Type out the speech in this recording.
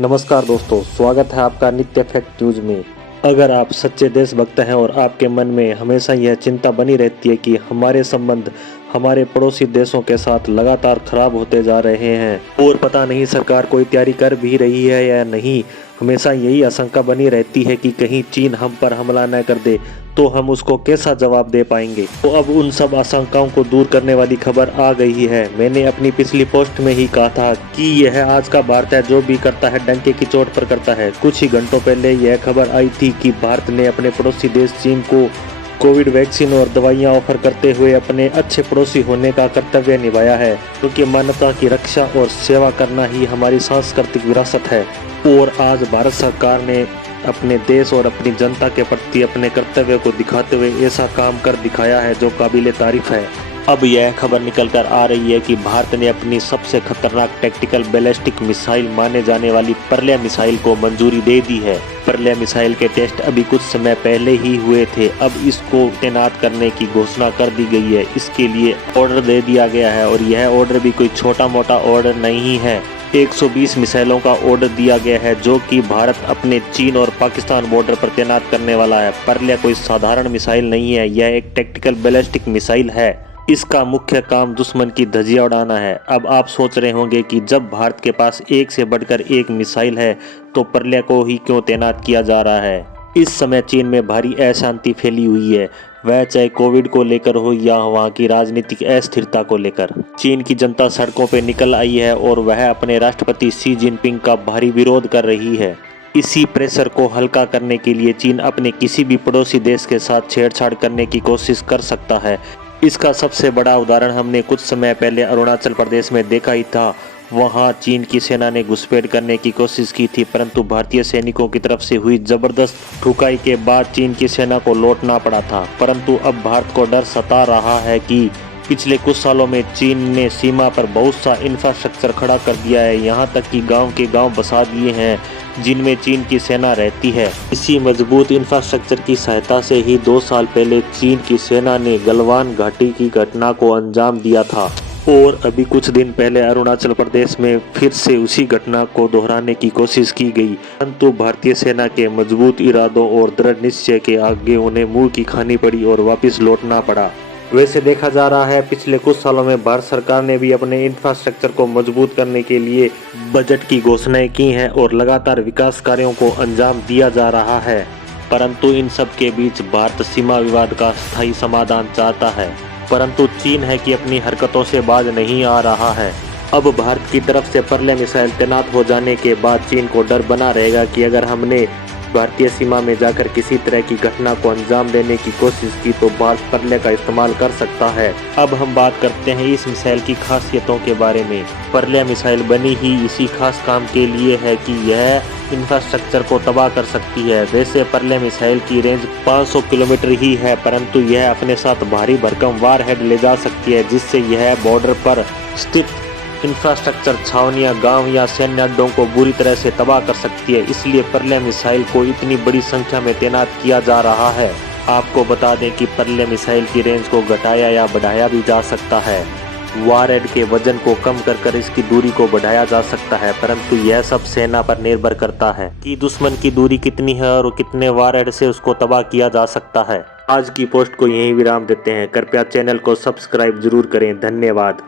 नमस्कार दोस्तों, स्वागत है आपका नित्य फैक्ट न्यूज में। अगर आप सच्चे देशभक्त हैं और आपके मन में हमेशा यह चिंता बनी रहती है कि हमारे संबंध हमारे पड़ोसी देशों के साथ लगातार खराब होते जा रहे हैं और पता नहीं सरकार कोई तैयारी कर भी रही है या नहीं, हमेशा यही आशंका बनी रहती है कि कहीं चीन हम पर हमला न कर दे तो हम उसको कैसा जवाब दे पाएंगे। तो अब उन सब आशंकाओं को दूर करने वाली खबर आ गई है। मैंने अपनी पिछली पोस्ट में ही कहा था कि यह आज का भारत है, जो भी करता है डंके की चोट पर करता है। कुछ ही घंटों पहले यह खबर आई थी कि भारत ने अपने पड़ोसी देश चीन को कोविड वैक्सीन और दवाइयां ऑफर करते हुए अपने अच्छे पड़ोसी होने का कर्तव्य निभाया है, क्योंकि मानवता की रक्षा और सेवा करना ही हमारी सांस्कृतिक विरासत है। और आज भारत सरकार ने अपने देश और अपनी जनता के प्रति अपने कर्तव्य को दिखाते हुए ऐसा काम कर दिखाया है जो काबिले तारीफ है। अब यह खबर निकल कर आ रही है कि भारत ने अपनी सबसे खतरनाक टैक्टिकल बैलिस्टिक मिसाइल माने जाने वाली पर्ले मिसाइल को मंजूरी दे दी है। पर्ले मिसाइल के टेस्ट अभी कुछ समय पहले ही हुए थे। अब इसको तैनात करने की घोषणा कर दी गई है। इसके लिए ऑर्डर दे दिया गया है और यह ऑर्डर भी कोई छोटा मोटा ऑर्डर नहीं है। 120 मिसाइलों का ऑर्डर दिया गया है जो कि भारत अपने चीन और पाकिस्तान बॉर्डर पर तैनात करने वाला है। पर्ले कोई साधारण मिसाइल नहीं है, यह एक टैक्टिकल बैलिस्टिक मिसाइल है। इसका मुख्य काम दुश्मन की धज्जियां उड़ाना है। अब आप सोच रहे होंगे कि जब भारत के पास एक से बढ़कर एक मिसाइल है तो पर्ले को ही क्यों तैनात किया जा रहा है। इस समय चीन में भारी अशांति फैली हुई है, वह चाहे कोविड को लेकर हो या वहां की राजनीतिक अस्थिरता को लेकर। चीन की जनता सड़कों पर निकल आई है और वह अपने राष्ट्रपति शी जिनपिंग का भारी विरोध कर रही है। इसी प्रेशर को हल्का करने के लिए चीन अपने किसी भी पड़ोसी देश के साथ छेड़छाड़ करने की कोशिश कर सकता है। इसका सबसे बड़ा उदाहरण हमने कुछ समय पहले अरुणाचल प्रदेश में देखा ही था। वहां चीन की सेना ने घुसपैठ करने की कोशिश की थी, परंतु भारतीय सैनिकों की तरफ से हुई जबरदस्त ठुकाई के बाद चीन की सेना को लौटना पड़ा था। परंतु अब भारत को डर सता रहा है कि पिछले कुछ सालों में चीन ने सीमा पर बहुत सा इंफ्रास्ट्रक्चर खड़ा कर दिया है, यहाँ तक कि गांव के गांव बसा दिए हैं जिनमें चीन की सेना रहती है। इसी मजबूत इंफ्रास्ट्रक्चर की सहायता से ही 2 साल पहले चीन की सेना ने गलवान घाटी की घटना को अंजाम दिया था और अभी कुछ दिन पहले अरुणाचल प्रदेश में फिर से उसी घटना को दोहराने की कोशिश की गई, परंतु भारतीय सेना के मजबूत इरादों और दृढ़ निश्चय के आगे उन्हें मुंह की खानी पड़ी और वापस लौटना पड़ा। वैसे देखा जा रहा है पिछले कुछ सालों में भारत सरकार ने भी अपने इंफ्रास्ट्रक्चर को मजबूत करने के लिए बजट की घोषणाएं की हैं और लगातार विकास कार्यों को अंजाम दिया जा रहा है, परंतु इन सब के बीच भारत सीमा विवाद का स्थायी समाधान चाहता है। परंतु चीन है कि अपनी हरकतों से बाज नहीं आ रहा है। अब भारत की तरफ से पर्ले मिसाइल तैनात हो जाने के बाद चीन को डर बना रहेगा कि अगर हमने भारतीय सीमा में जाकर किसी तरह की घटना को अंजाम देने की कोशिश की तो भारत पर्ले का इस्तेमाल कर सकता है। अब हम बात करते हैं इस मिसाइल की खासियतों के बारे में। पर्ले मिसाइल बनी ही इसी खास काम के लिए है कि यह इंफ्रास्ट्रक्चर को तबाह कर सकती है। वैसे पर्ले मिसाइल की रेंज 500 किलोमीटर ही है, परंतु यह अपने साथ भारी भरकम वारहेड ले जा सकती है, जिससे यह बॉर्डर पर स्थित इंफ्रास्ट्रक्चर, छावनियां, गांव या सैन्य अड्डों को बुरी तरह से तबाह कर सकती है। इसलिए पर्ले मिसाइल को इतनी बड़ी संख्या में तैनात किया जा रहा है। आपको बता दें कि पर्ले मिसाइल की रेंज को घटाया या बढ़ाया भी जा सकता है। वारहेड के वजन को कम कर इसकी दूरी को बढ़ाया जा सकता है, परंतु यह सब सेना पर निर्भर करता है कि दुश्मन की दूरी कितनी है और कितने वारहेड से उसको तबाह किया जा सकता है। आज की पोस्ट को यहीं विराम देते हैं। कृपया चैनल को सब्सक्राइब जरूर करें। धन्यवाद।